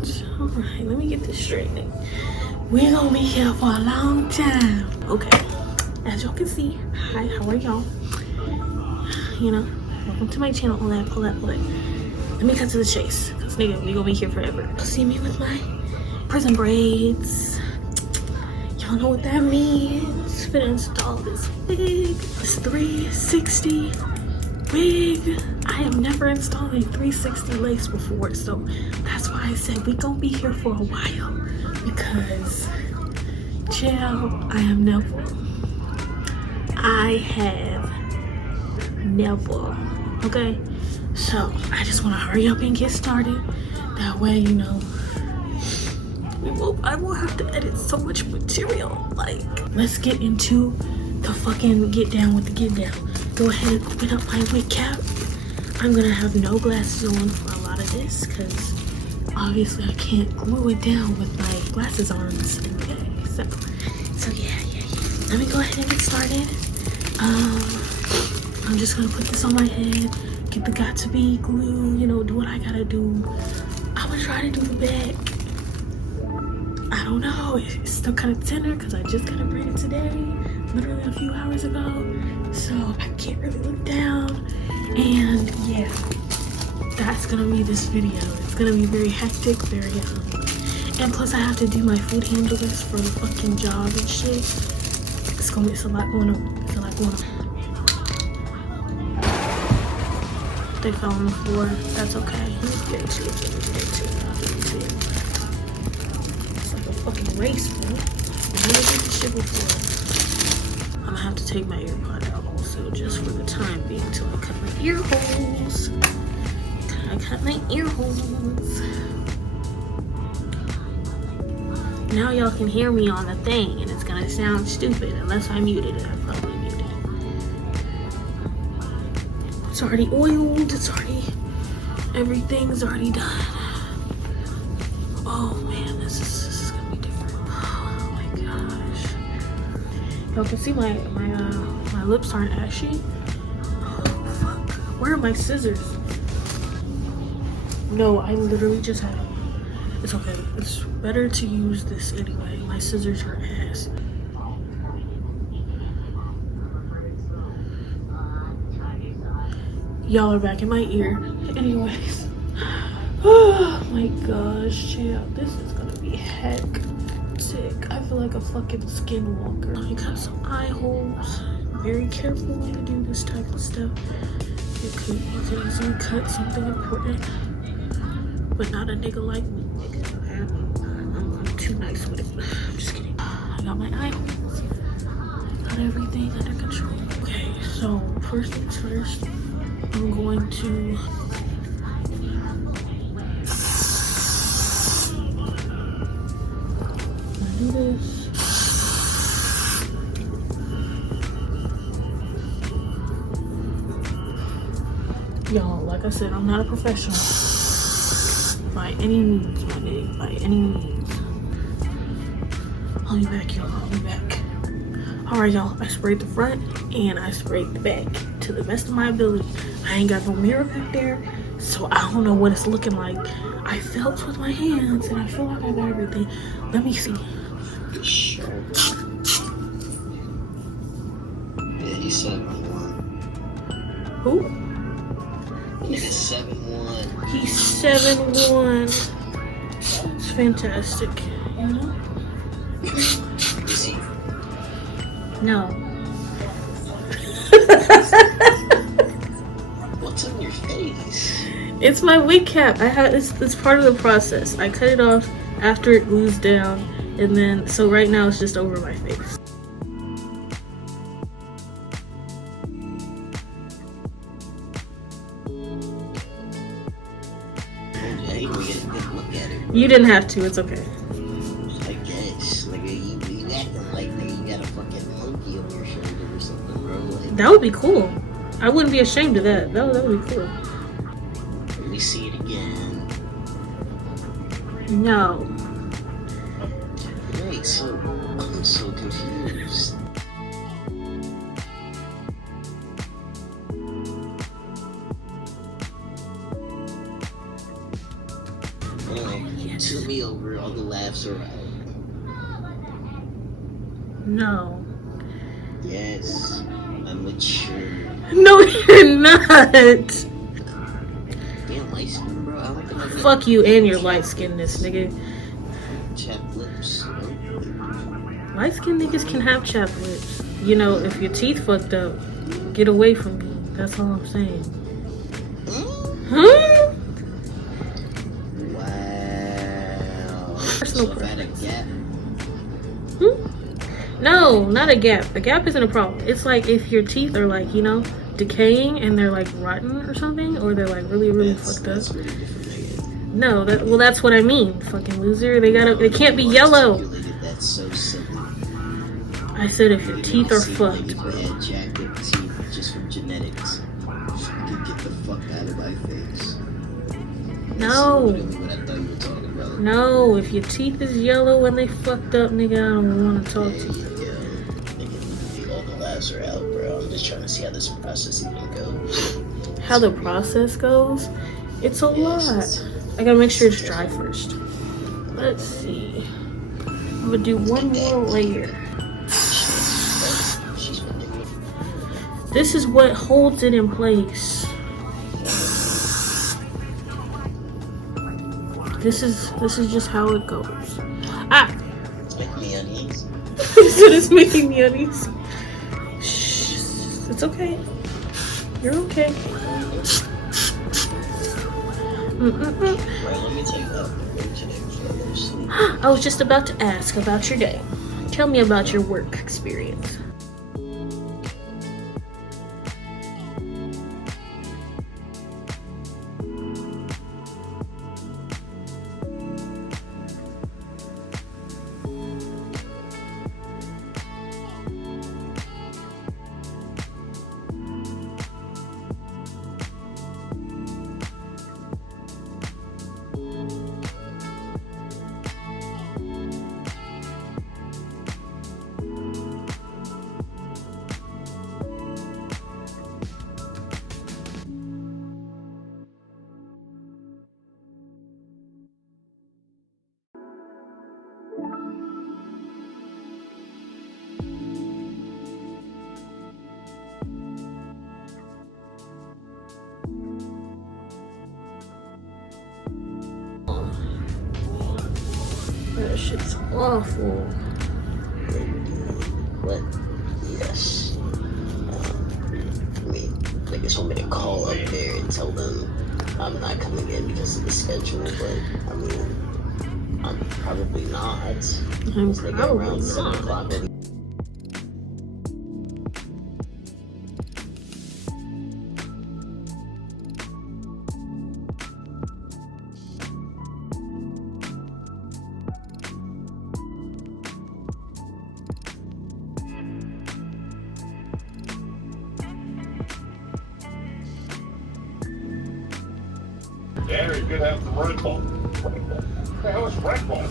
Alright, let me get this straight. We're gonna be here for a long time. Okay, as y'all can see, hi, how are y'all? You know, welcome to my channel, all that. Let me cut to the chase, cause nigga, we gonna be here forever. See me with my prison braids. Y'all know what that means. Finna install this wig, this 360 wig. I have never installed a 360 lace before, so that's why I said we gonna be here for a while, because child, I have never okay? So I just want to hurry up and get started, that way, you know, I won't have to edit so much material. Like, let's get into the fucking get down with the get down. Go ahead and open up my wig cap. I'm gonna have no glasses on for a lot of this, because obviously I can't glue it down with my glasses on this anyway. So yeah. Let me go ahead and get started. I'm just gonna put this on my head, get the got to be glue, you know, do what I gotta do. I'm gonna try to do the back. I don't know, it's still kind of tender because I just got it braided today, literally a few hours ago, so I can't really look down. And yeah, that's gonna be this video. It's gonna be very hectic, very and plus I have to do my food handlers for the fucking job and shit. It's a lot going on. They fell on the floor. That's okay. Let's get to it. It's like a fucking race, bro. I never did this shit before. I'm gonna have to take my earpod out also, just for the time being, until I cut my ear holes. Now y'all can hear me on the thing, and it's gonna sound stupid unless I muted it. I probably muted it. It's already oiled. Everything's already done. Oh man, this is gonna be different. Oh my gosh. Y'all can see my lips aren't ashy. Oh fuck. Where are my scissors? No, I literally just had them. It's okay. It's better to use this anyway. My scissors are ass. Y'all are back in my ear. Anyways. Oh my gosh, child. This is gonna be hectic. I feel like a fucking skinwalker. Let me cut some eye holes. Very careful when you do this type of stuff. You could easily cut something important. But not a nigga like me. I'm too nice with it. I'm just kidding. I got my eye holes. Got everything under control. Okay, so first things first, I'm going to do this. Y'all, like I said, I'm not a professional. By any means, my nigga, by any means. I'll be back, y'all. I'll be back. Alright, y'all. I sprayed the front and I sprayed the back to the best of my ability. I ain't got no mirror back there, so I don't know what it's looking like. I felt with my hands and I feel like I got everything. Let me see. Sure. Yeah, he's 7'1". Who? He's 7'1". He's 7'1". It's fantastic, you know? Is he? No. What's on your face? It's my wig cap. It's part of the process. I cut it off after it glues down, and then so right now it's just over my face. You didn't have to, it's okay. I guess. Like, you acting like you got a fucking monkey on your shoulder or something, bro. Like, that would be cool. I wouldn't be ashamed of that. That would be cool. Let me see it again. No. Wait, so I'm so confused. Anyway, so Put me over, all the laughs are out. No. Yes, I'm mature. No, you're not. Damn, light skin, bro. I don't think I got Fuck you and your light skinness, nigga. chapped lips. You know? Light skinned niggas can have chapped lips. You know, if your teeth fucked up, get away from me. That's all I'm saying. Huh? Wow. Personal So if I had a gap. No, not a gap. A gap isn't a problem. It's like if your teeth are like, you know, decaying and they're like rotten or something, or they're like really fucked up. That's really different. No, that's what I mean, fucking loser. They can't be yellow. That's so simple. I said if your teeth are fucked. If I had jacked up teeth just from genetics, fucking get the fuck out of my face. No. That's what I thought you were talking about. No, if your teeth is yellow and they fucked up, nigga, I don't want to talk to you. Nigga, all the laughs are out, bro. I'm just trying to see how this process even goes. How the process goes? It's a lot. I gotta make sure it's dry first. Let's see. I'm gonna do one more layer. This is what holds it in place. This is just how it goes. Ah! It's making me uneasy. It's making me uneasy. Shh. It's okay. You're okay. Right, let me tell you about today first. I was just about to ask about your day. Tell me about your work experience. That shit's awful. But, yes. I guess want me to call up there and tell them I'm not coming in because of the schedule, but, I mean, I'm probably not. I'm They get probably around 7 not. o'clock anyway. Yeah, you could have the Red Bull. What the hell is Red Bull?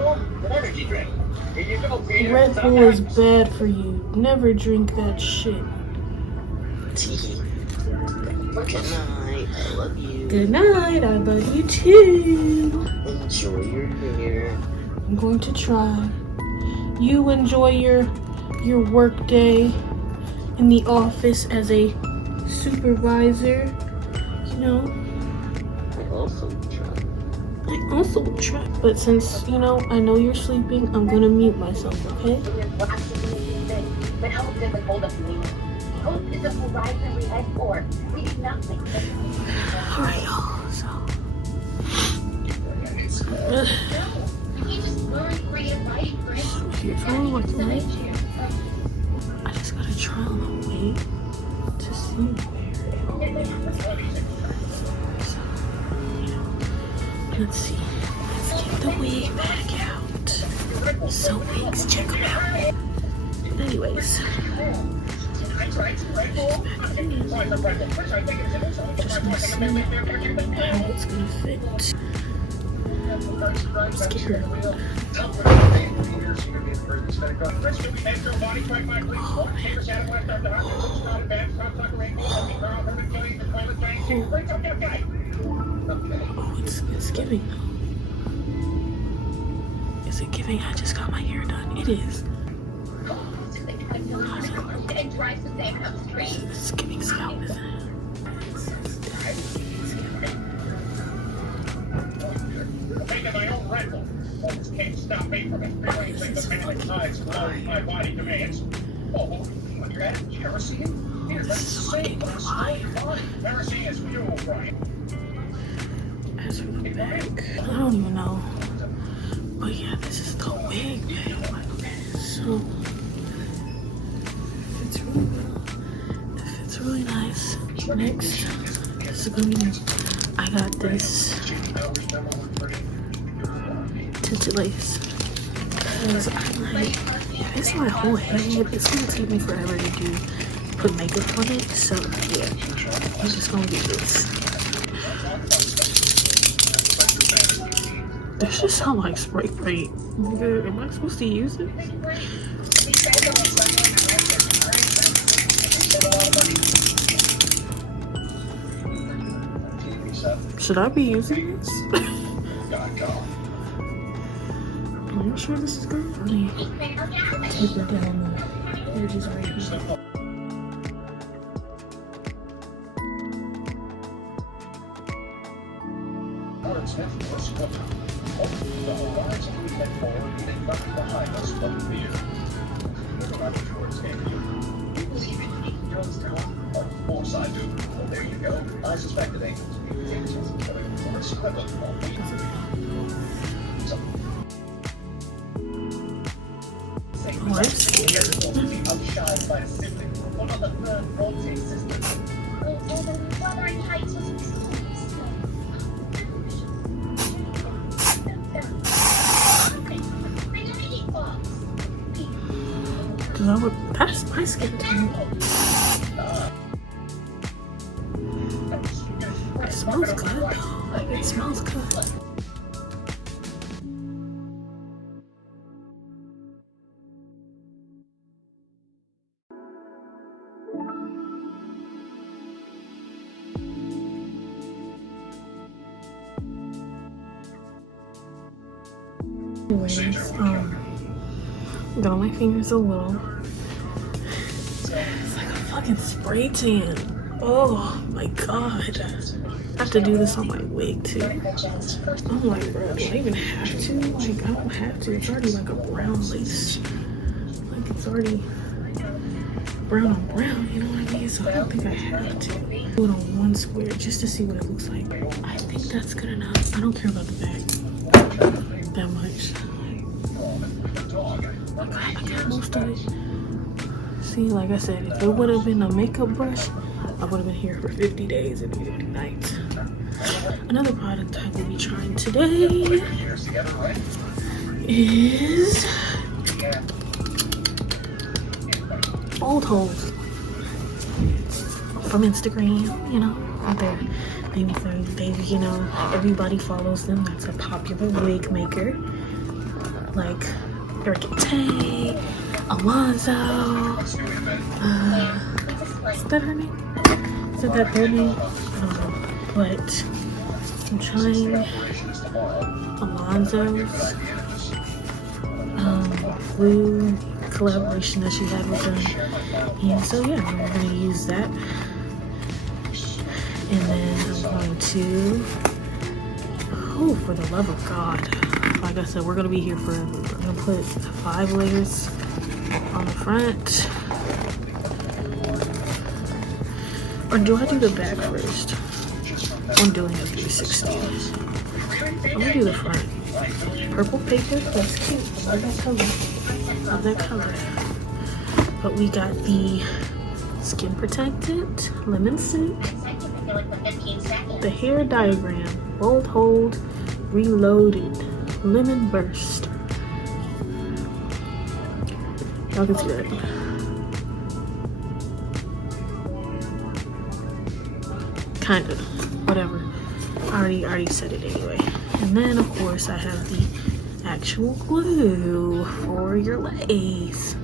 An energy drink. Here you go, Peter. Red Bull is bad for you. Never drink that shit. Good night. I love you. Good night. I love you too. Enjoy your hair. I'm going to try. You enjoy your work day in the office as a supervisor. You know, I also will try. But since, you know, I know you're sleeping, I'm gonna mute myself, okay? But how difficult of me. Hope is a horizon we head for. We do nothing. Alright, y'all, so. Here's all looking right. I just gotta try on the way to see where. So, you know, let's see. Let's get the wig back out. SoWigs, check them out. Anyways. Just gonna see how it's gonna fit. I'm scared. Oh, it's giving though. is it giving? I just got my hair done. It is. And drives the same up straight. It's giving scalp, isn't it? Making my own rifle. Folks can't stop me from experiencing the many tides below my body demands. Oh, when you're at kerosene, here, let's say kerosene is fuel, Brian. As for the back, I don't even know. But yeah, this is the wig, man. So it's really well. It fits really nice. Next, this is gonna be. I got this tinted lace because I'm like, if it's my whole head, it's gonna take me forever to put makeup on it. So yeah, I'm just gonna do this. This just sounds like spray paint. Am I supposed to use it? Should I be using this? Are you sure this is good? Let me take it down the edges right here. I do. Well, there you go. I suspect it ain't. What? That's my skin tone. It smells good though. Like, it smells good. Anyways, got on my fingers a little. It's like a fucking spray tan. Oh my god. I have to do this on my wig too. I'm like, bro, do I even have to? Like, I don't have to. It's already like a brown lace. Like, it's already brown on brown, you know what I mean? So I don't think I have to. Do it on one square just to see what it looks like. I think that's good enough. I don't care about the back that much. I got most of it. See, like I said, if it would have been a makeup brush, I would have been here for 50 days and 50 nights. Another product I will be trying today is Old Holes from Instagram, you know, their baby things, baby, you know, everybody follows them. That's a popular wig maker. Like Tay, Alonzo, is that her name? Is that their name? I don't know. But I'm trying Alonzo's blue collaboration that she had with them. And so yeah, we're gonna use that. And then I'm going to, oh, for the love of God. Like I said, we're gonna be here forever. I'm gonna put 5 layers on the front. Or do I do the back first? I'm doing a 360. I'm gonna do the front. Purple paper, that's cute. I love that color. Love that color. But we got the Skin Protectant, Lemon Sink, the Hair Diagram, Bold Hold, Reloaded, Lemon Burst. Y'all can see that. Kind of, whatever. I already said it anyway. And then of course I have the actual glue for your lace.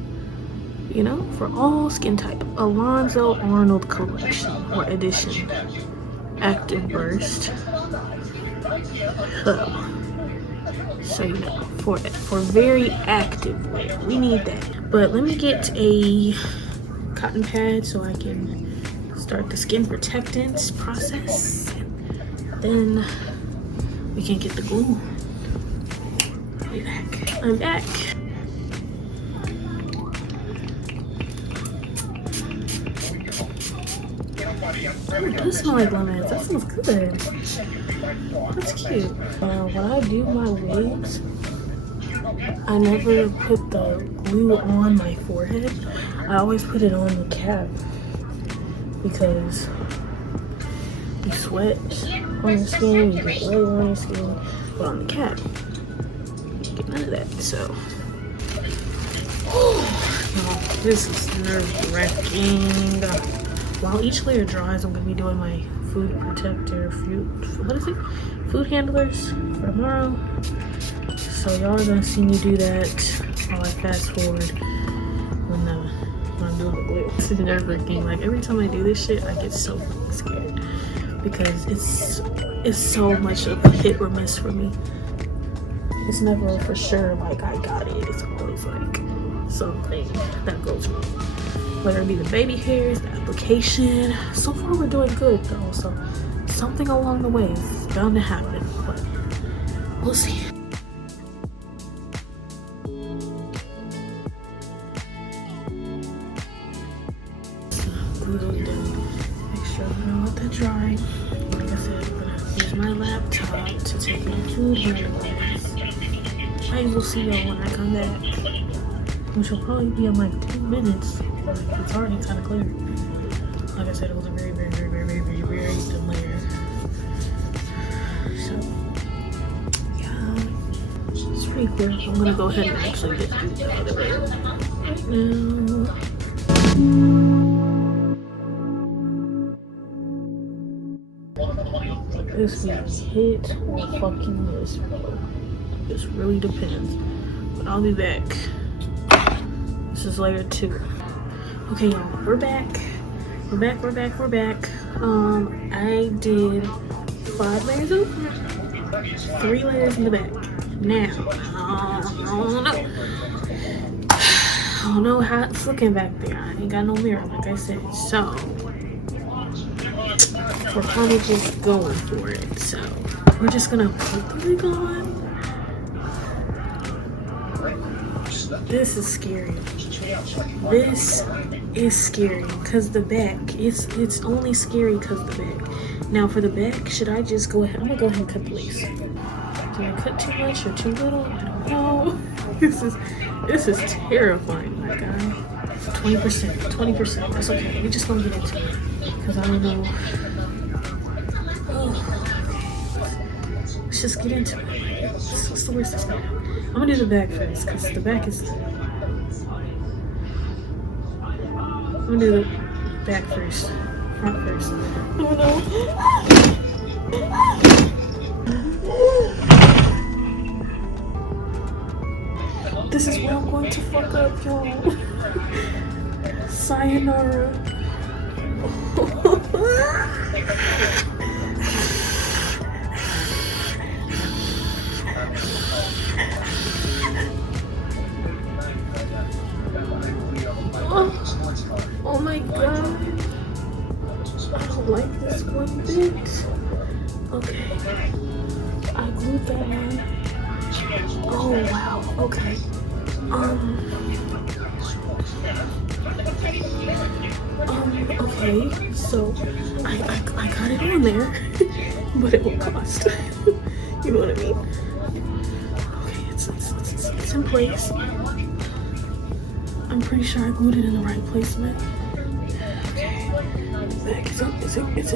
You know, for all skin type. Alonzo Arnold collection or edition. Active Burst. So you know, for very active wear, we need that. But let me get a cotton pad so I can start the skin protectants process. Then we can get the glue. I'm back. Ooh, it does smell like lemons. That smells good. That's cute. When I do my wigs, I never put the glue on my forehead. I always put it on the cap because you sweat on your skin, you get oil on your skin, but on the cap, you get none of that. So, this is nerve-wracking. While each layer dries, I'm gonna be doing my food protector, food handlers for tomorrow. So y'all are gonna see me do that while I fast forward when I'm doing the glue. This is nerve-wracking. Like every time I do this shit, I get so fucking scared because it's so much of a hit or miss for me. It's never for sure like I got it. It's always like something that goes wrong. Whether it be the baby hairs, the application. So far we're doing good though. So something along the way is bound to happen, but we'll see. Make sure I let that dry. Like I said, I'm gonna use my laptop to take my food handlers. I will see y'all when I come back, which will probably be in like 2 minutes. But it's already kind of clear. Like I said, it was a very thin layer. So yeah, it's pretty clear. I'm gonna go ahead and actually get through the other layer right now. This is hit or fucking miss, bro. This really depends. But I'll be back. This is layer 2. Okay, y'all, we're back. We're back. I did 5 layers over, 3 layers in the back. Now, I don't know how it's looking back there. I ain't got no mirror, like I said. So we're kind of just going for it. So we're just gonna put the wig on. This is scary. This is scary because the back. It's only scary because the back. Now for the back, should I just go ahead? I'm gonna go ahead and cut the lace. Did I cut too much or too little? I don't know. This is terrifying, my guy. 20%. That's okay. We're just gonna get into it because I don't know. Let's just get into it. What's the worst that's gonna happen? I'm gonna do the back first because the back is. I'm gonna do the back first, front first. Oh no! This is what I'm going to fuck up, y'all. Sayonara. Oh my god. I don't like this one bit. Okay. I glued that on. Oh wow. Okay. Okay. So I got it on there, but it will cost. You know what I mean? Okay, it's in place. I'm pretty sure I glued it in the right placement. Okay. Back it's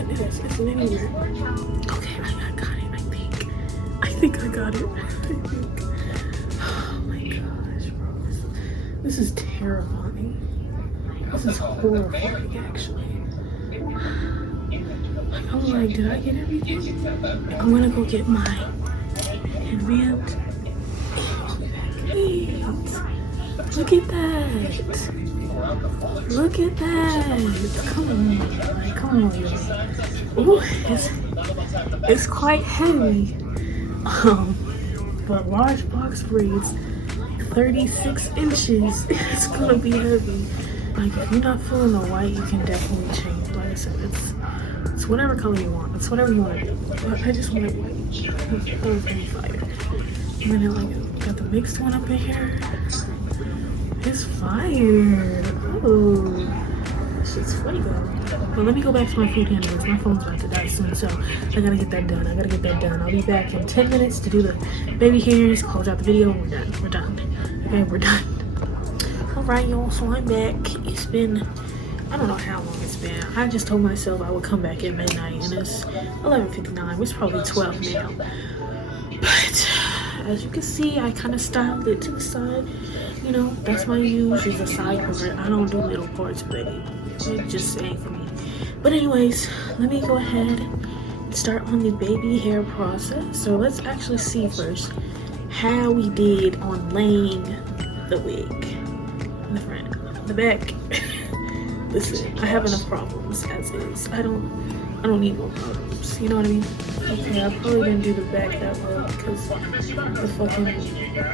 in anywhere. Okay, I got it, I think I got it. Oh my gosh, bro. This is terrifying. This is horrifying, actually. I'm like, did I get everything? I'm gonna go get my advanced. Wait. Look at that. Look at that. Come on, y'all. Ooh, it's quite heavy. but large box braids, 36 inches, it's gonna be heavy. Like, if you're not feeling the white, you can definitely change. Like I said, it's whatever color you want. It's whatever you want to do. But I just wanted white. That was gonna be fire. And then I like got the mixed one up in here. It's fire. Oh, this shit's fuego. But let me go back to my food handlers. My phone's about to die soon, so I gotta get that done. I'll be back in 10 minutes to do the baby hairs, close out the video, and we're done. Okay, we're done. Alright, y'all, so I'm back. It's been, I don't know how long it's been. I just told myself I would come back at midnight, and it's 11:59. It's probably 12 now. But as you can see, I kind of styled it to the side. You know, that's my use, is a side part. I don't do little parts, baby. It just ain't for me. But anyways, let me go ahead and start on the baby hair process. So let's actually see first how we did on laying the wig. In the front, the back. Listen, I have enough problems as is. I don't need more problems. You know what I mean? Okay, I probably didn't do the back that well because the fucking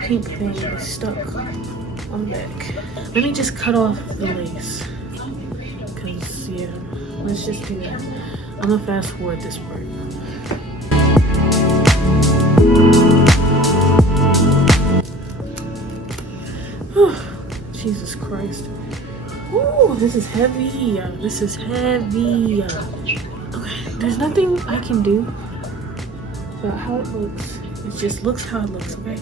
pink thing is stuck on the back. Let me just cut off the lace. Cause yeah, let's just do that. I'm gonna fast forward this part. Jesus Christ. Ooh, this is heavy. This is heavy. Okay, there's nothing I can do about how it looks. It just looks how it looks, okay?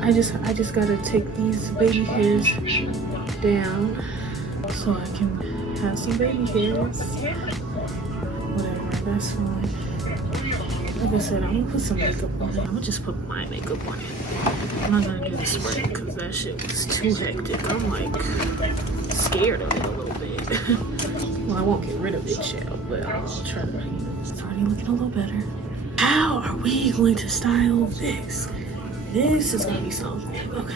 I just gotta take these baby hairs down so I can have some baby hairs. Whatever, that's fine. Like I said, I'm gonna put some makeup on it. I'm gonna just put my makeup on it. I'm not gonna do the spray because that shit was too hectic. I'm like scared of it a little bit. Well, I won't get rid of it, child, but I'll try to. It's already looking a little better. How are we going to style this? This is gonna be something. Okay.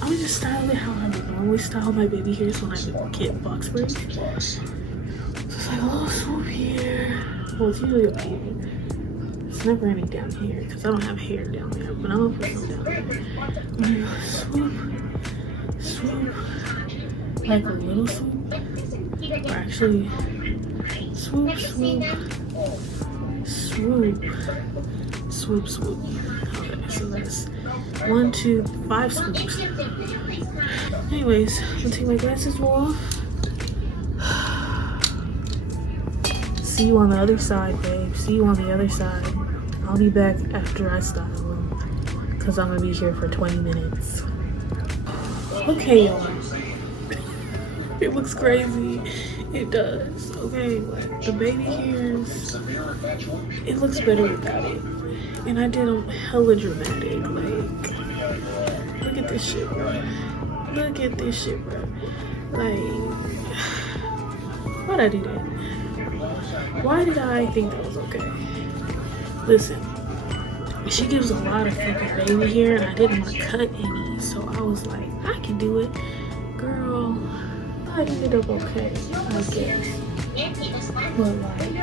I'm gonna just style it how I would normally style my baby hairs when I get box braids. So it's like a little swoop here. Well, it's usually up here. It's never any down here because I don't have hair down there, but I'm gonna put some down there. I'm gonna go swoop, swoop, like a little swoop, or actually swoop, swoop, swoop, swoop, swoop. Okay, so that's 1, 2, 5 swoops. Anyways, I'm gonna take my glasses off. See you on the other side, babe. See you on the other side. I'll be back after I style them because I'm gonna be here for 20 minutes. Okay, y'all. It looks crazy. It does. Okay, but the baby hairs, it looks better without it. And I did them hella dramatic. Like, look at this shit, bro. Look at this shit, bro. Like, why'd I do that? Why did I think that was okay? Listen, she gives a lot of fucking baby hair and I didn't want to cut any, so I was like, I can do it. Girl, I ended up okay, I guess. But like,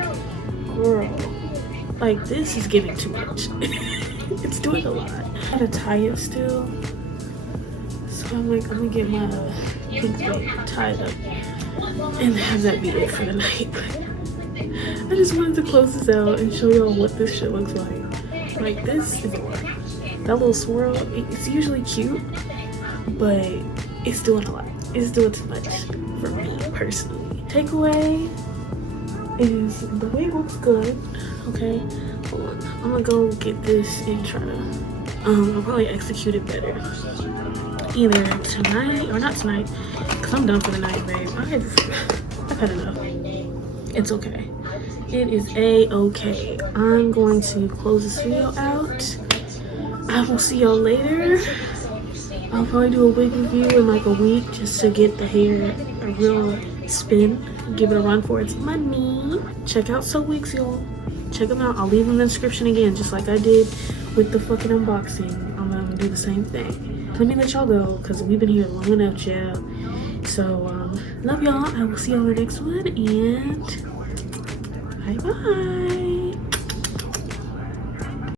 girl, like this is giving too much. It's doing a lot. I gotta tie it still. So I'm like, I'm gonna get my pink thing tied up and have that be it for the night. I just wanted to close this out and show y'all what this shit looks like. Like, this is a lot. That little swirl, it's usually cute, but it's doing a lot. It's doing too much for me, personally. Takeaway is the wig looks good, okay? Hold on. I'm gonna go get this and try to, I'll probably execute it better. Either tonight, or not tonight, because I'm done for the night, babe. I've had enough. It's okay. It is a-okay. I'm going to close this video out. I will see y'all later. I'll probably do a wig review in like a week just to get the hair a real spin. Give it a run for its money. Check out SoWigs, y'all. Check them out. I'll leave them in the description again, just like I did with the fucking unboxing. I'm gonna do the same thing. Let me let y'all go because we've been here long enough, child. So, love y'all. I will see y'all in the next one, and bye-bye.